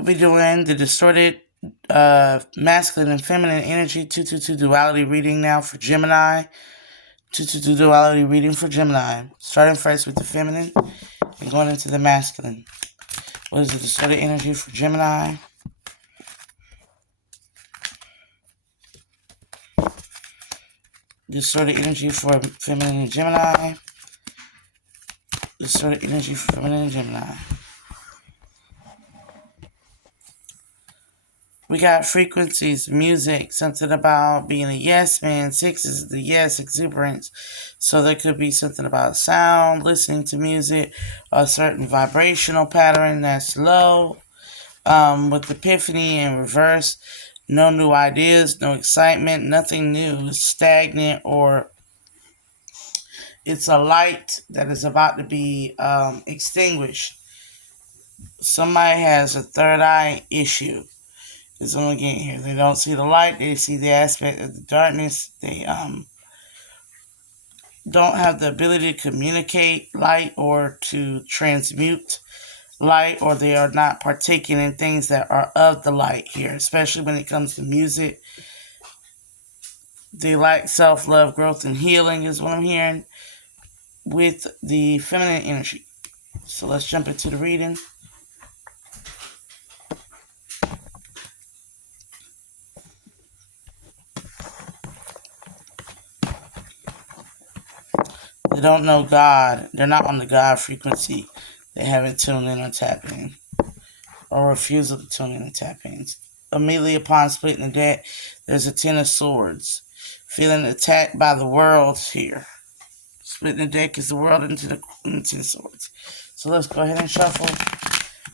We'll be doing the distorted masculine and feminine energy 222 duality reading now for Gemini. 222 duality reading for Gemini. Starting first with the feminine and going into the masculine. What is the distorted energy for Gemini? Distorted energy for feminine and Gemini. Distorted energy for feminine and Gemini. We got frequencies, music, something about being a yes man. 6 is the yes, exuberance. So there could be something about sound, listening to music, a certain vibrational pattern that's low. With epiphany in reverse, no new ideas, no excitement, nothing new. It's stagnant, or it's a light that is about to be extinguished. Somebody has a third eye issue. Is what I'm getting here. They don't see the light. They see the aspect of the darkness. They don't have the ability to communicate light or to transmute light, or they are not partaking in things that are of the light here, especially when it comes to music. They lack self-love, growth, and healing is what I'm hearing with the feminine energy. So let's jump into the reading. They don't know God. They're not on the God frequency. They haven't tuned in or tapped in, or refusal to tune in and tap in. Immediately upon splitting the deck, there's a 10 of swords. Feeling attacked by the world here. Splitting the deck is the world into the swords. So let's go ahead and shuffle.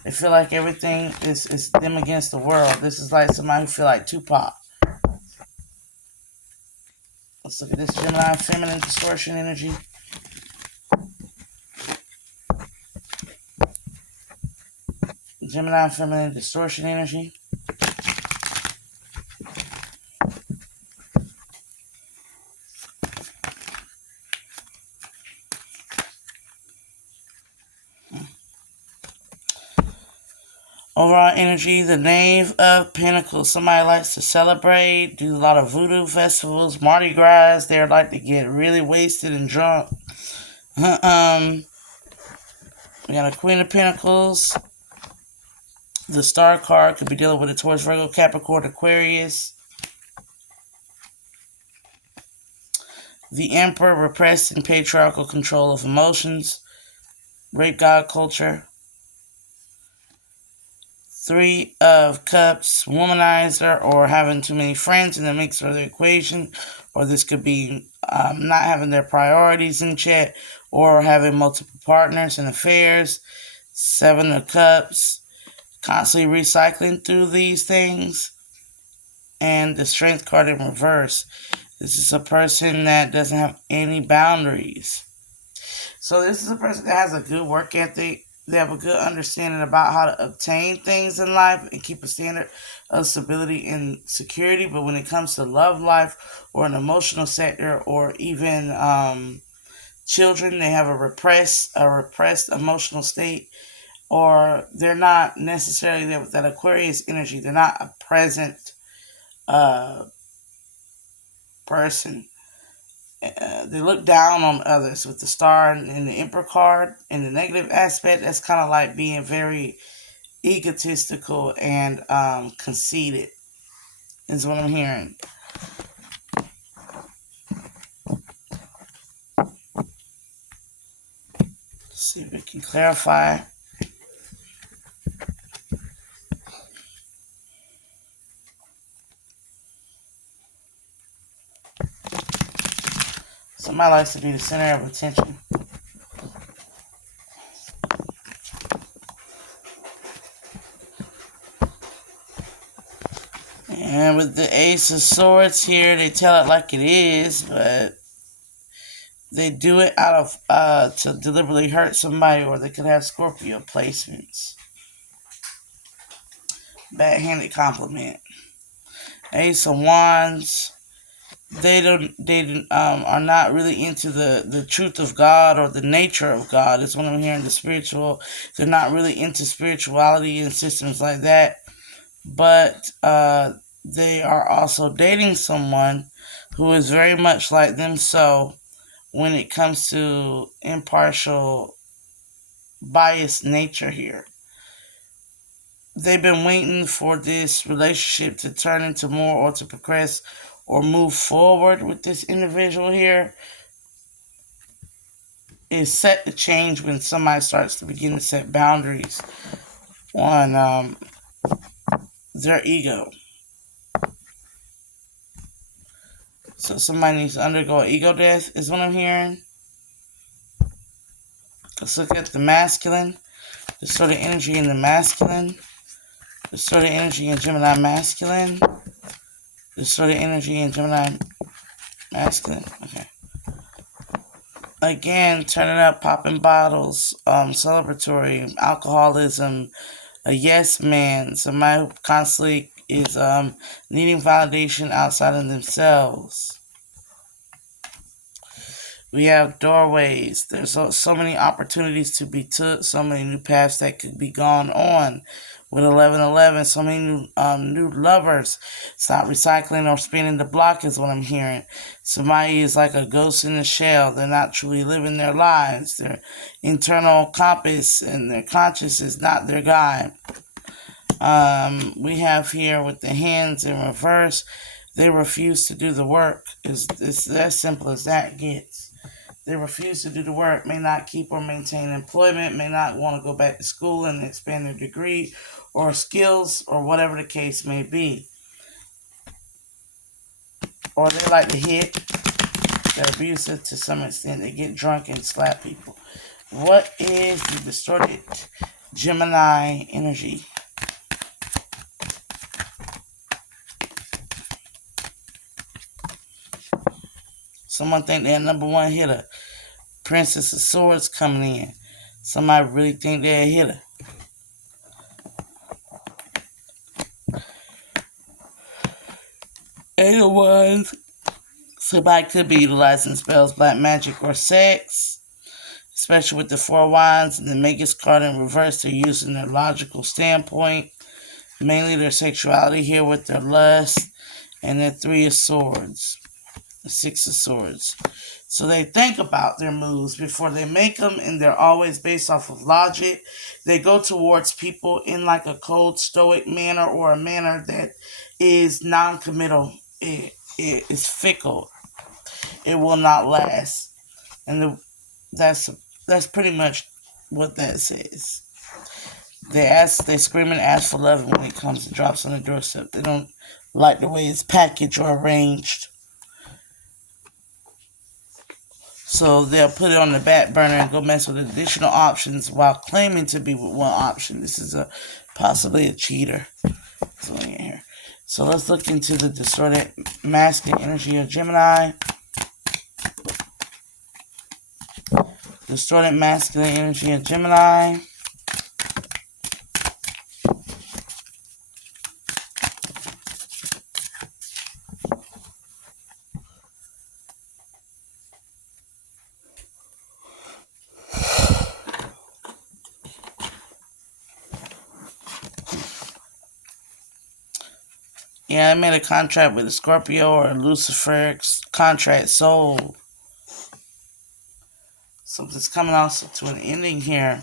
They feel like everything is them against the world. This is like somebody who feel like Tupac. Let's look at this Gemini feminine distortion energy. Gemini feminine distortion energy. Overall energy, the Knave of Pentacles. Somebody likes to celebrate, do a lot of voodoo festivals, Mardi Gras. They like to get really wasted and drunk. We got a Queen of Pentacles. The Star card could be dealing with a Taurus, Virgo, Capricorn, Aquarius. The Emperor, repressed and patriarchal control of emotions. Rape God culture. 3 of Cups, womanizer, or having too many friends in the mix for the equation. Or this could be not having their priorities in check, or having multiple partners and affairs. 7 of Cups, constantly recycling through these things. And the Strength card in reverse. This is a person that doesn't have any boundaries. So this is a person that has a good work ethic. They have a good understanding about how to obtain things in life and keep a standard of stability and security. But when it comes to love life or an emotional sector, or even children, they have a repressed emotional state, or they're not necessarily there with that Aquarius energy. They're not a present person. They look down on others with the Star and the Emperor card. In the negative aspect, that's kind of like being very egotistical and conceited, is what I'm hearing. Let's see if we can clarify. Somebody likes to be the center of attention. And with the Ace of Swords here, they tell it like it is, but they do it out of to deliberately hurt somebody, or they could have Scorpio placements. Backhanded compliment. Ace of Wands. are not really into the truth of God or the nature of God. It's when I'm hearing the spiritual. They're not really into spirituality and systems like that. But they are also dating someone who is very much like them. So when it comes to impartial, biased nature here, they've been waiting for this relationship to turn into more or to progress or move forward with this individual here. Is set to change when somebody starts to begin to set boundaries on their ego. So somebody needs to undergo ego death is what I'm hearing. Let's look at the masculine, the sort of energy in the masculine, the sort of energy in Gemini masculine, the sort of energy in Gemini masculine. Okay. Again, turning up, popping bottles, celebratory, alcoholism, a yes man, somebody who constantly is needing validation outside of themselves. We have doorways. There's so many opportunities to be took, so many new paths that could be gone on. With 1111, so many new lovers. Stop recycling or spinning the block is what I'm hearing. Somebody is like a ghost in a shell. They're not truly living their lives. Their internal compass and their conscience is not their guide. We have here with the hands in reverse, they refuse to do the work. It's as simple as that gets. They refuse to do the work, may not keep or maintain employment, may not want to go back to school and expand their degree or skills or whatever the case may be. Or they like to hit. They're abusive to some extent. They get drunk and slap people. What is the distorted Gemini energy? Someone think they're number one hitter. Princess of Swords coming in. Somebody really think they're a hitter. Eight of Wands. Somebody could be utilizing spells, black magic, or sex. Especially with the Four of Wands and the Magus card in reverse. They're using their logical standpoint. Mainly their sexuality here with their lust. And their Three of Swords. The Six of Swords. So they think about their moves before they make them, and they're always based off of logic. They go towards people in like a cold, stoic manner or a manner that is non-committal. It is fickle. It will not last. And that's pretty much what that says. They scream and ask for love when it comes and drops on the doorstep. They don't like the way it's packaged or arranged. So they'll put it on the back burner and go mess with additional options while claiming to be with one option. This is possibly a cheater. So let's look into the distorted masculine energy of Gemini. Distorted masculine energy of Gemini. Yeah, I made a contract with a Scorpio or a Lucifer contract soul. Something's coming also to an ending here.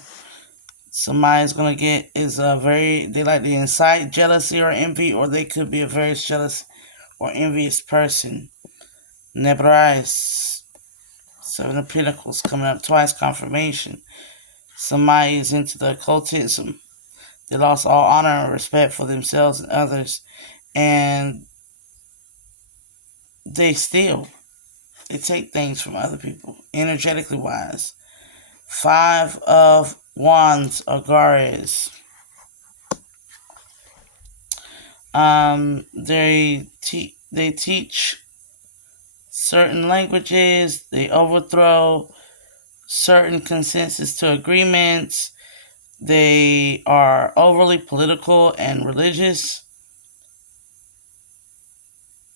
Somebody's gonna get they like to incite jealousy or envy, or they could be a very jealous or envious person. Nebrais. Seven of Pentacles coming up twice, confirmation. Somebody is into the occultism. They lost all honor and respect for themselves and others. And they take things from other people, energetically wise. Five of Wands, Agares. They teach certain languages. They overthrow certain consensus to agreements. They are overly political and religious.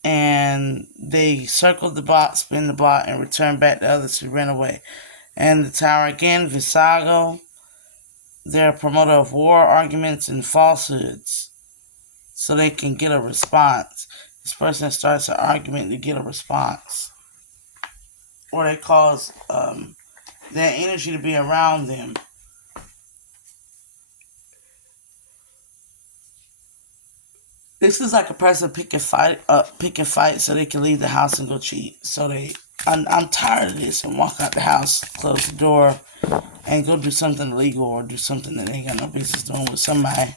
and they circle the block, spin the block, and return back the others who ran away. And the Tower again, Visago, they're a promoter of war, arguments, and falsehoods, so they can get a response. This person starts an argument to get a response, or they cause their energy to be around them. This is like a person pick a fight so they can leave the house and go cheat. I'm tired of this, and walk out the house, close the door, and go do something illegal or do something that they ain't got no business doing with somebody.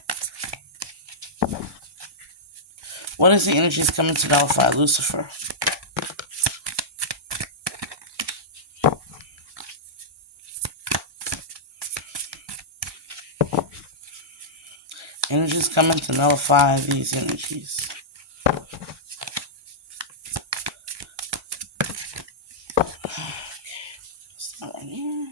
What is the energies coming to nullify Lucifer? Energies coming to nullify these energies. Start right here.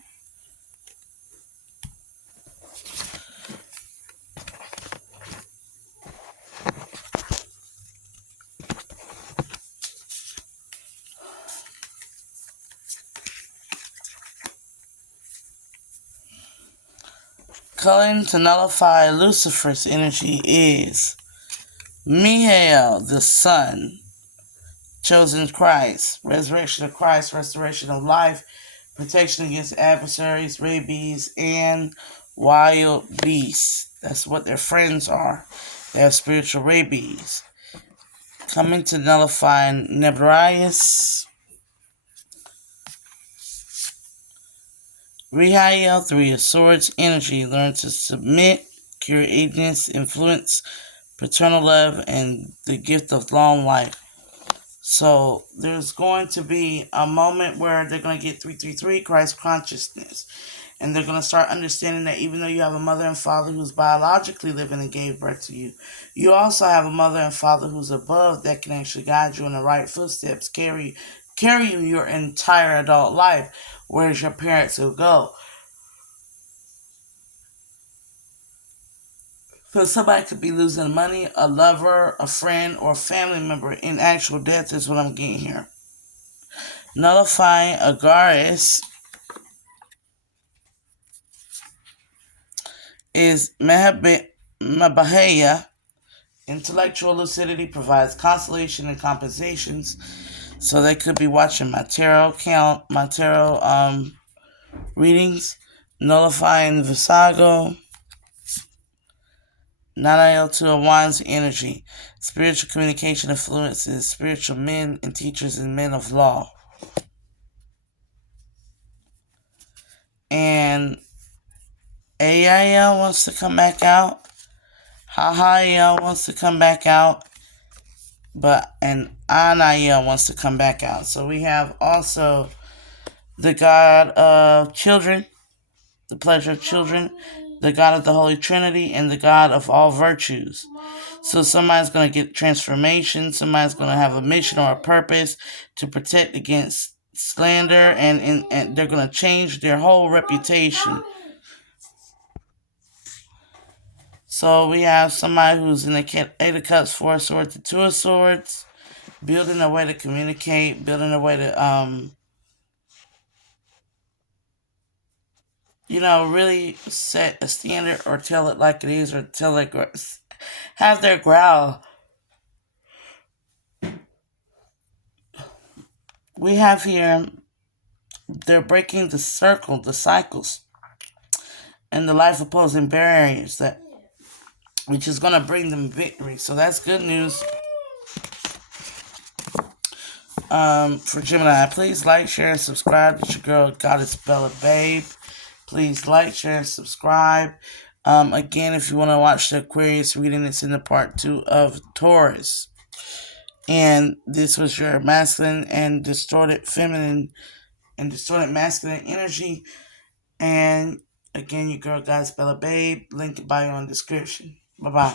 Calling to nullify Lucifer's energy is Mihael, the Son, chosen Christ, resurrection of Christ, restoration of life, protection against adversaries, rabies, and wild beasts. That's what their friends are. They have spiritual rabies. Coming to nullify Nebrius, Rehael, Three of Swords, energy. Learn to submit, cure agents, influence, paternal love, and the gift of long life. So there's going to be a moment where they're going to get 333, Christ consciousness. And they're going to start understanding that even though you have a mother and father who's biologically living and gave birth to you, you also have a mother and father who's above that can actually guide you in the right footsteps, carry you your entire adult life, whereas your parents will go. So somebody could be losing money, a lover, a friend, or a family member in actual death is what I'm getting here. Nullifying Agaris is Mabaheya. Intellectual lucidity provides consolation and compensations. So they could be watching my tarot readings. Nullifying Visago. Nanael Two of Wands energy. Spiritual communication influences spiritual men and teachers and men of law. And AIL wants to come back out. Hahael wants to come back out. And Anael wants to come back out. So we have also the God of children, the pleasure of children, the God of the Holy Trinity, and the God of all virtues. So somebody's going to get transformation. Somebody's going to have a mission or a purpose to protect against slander, and they're going to change their whole reputation. So we have somebody who's in the Eight of Cups, Four of Swords, and Two of Swords, building a way to communicate, building a way to, really set a standard or tell it like it is, or have their growl. We have here, they're breaking the circle, the cycles, and the life opposing barriers, which is going to bring them victory. So that's good news. For Gemini, please like, share, and subscribe. It's your girl, Goddess Bella Babe. Please like, share, and subscribe. Again, if you want to watch the Aquarius reading, it's in the part 2 of Taurus. And this was your masculine and distorted feminine and distorted masculine energy. And again, your girl, Goddess Bella Babe. Link in bio in the description. Bye-bye.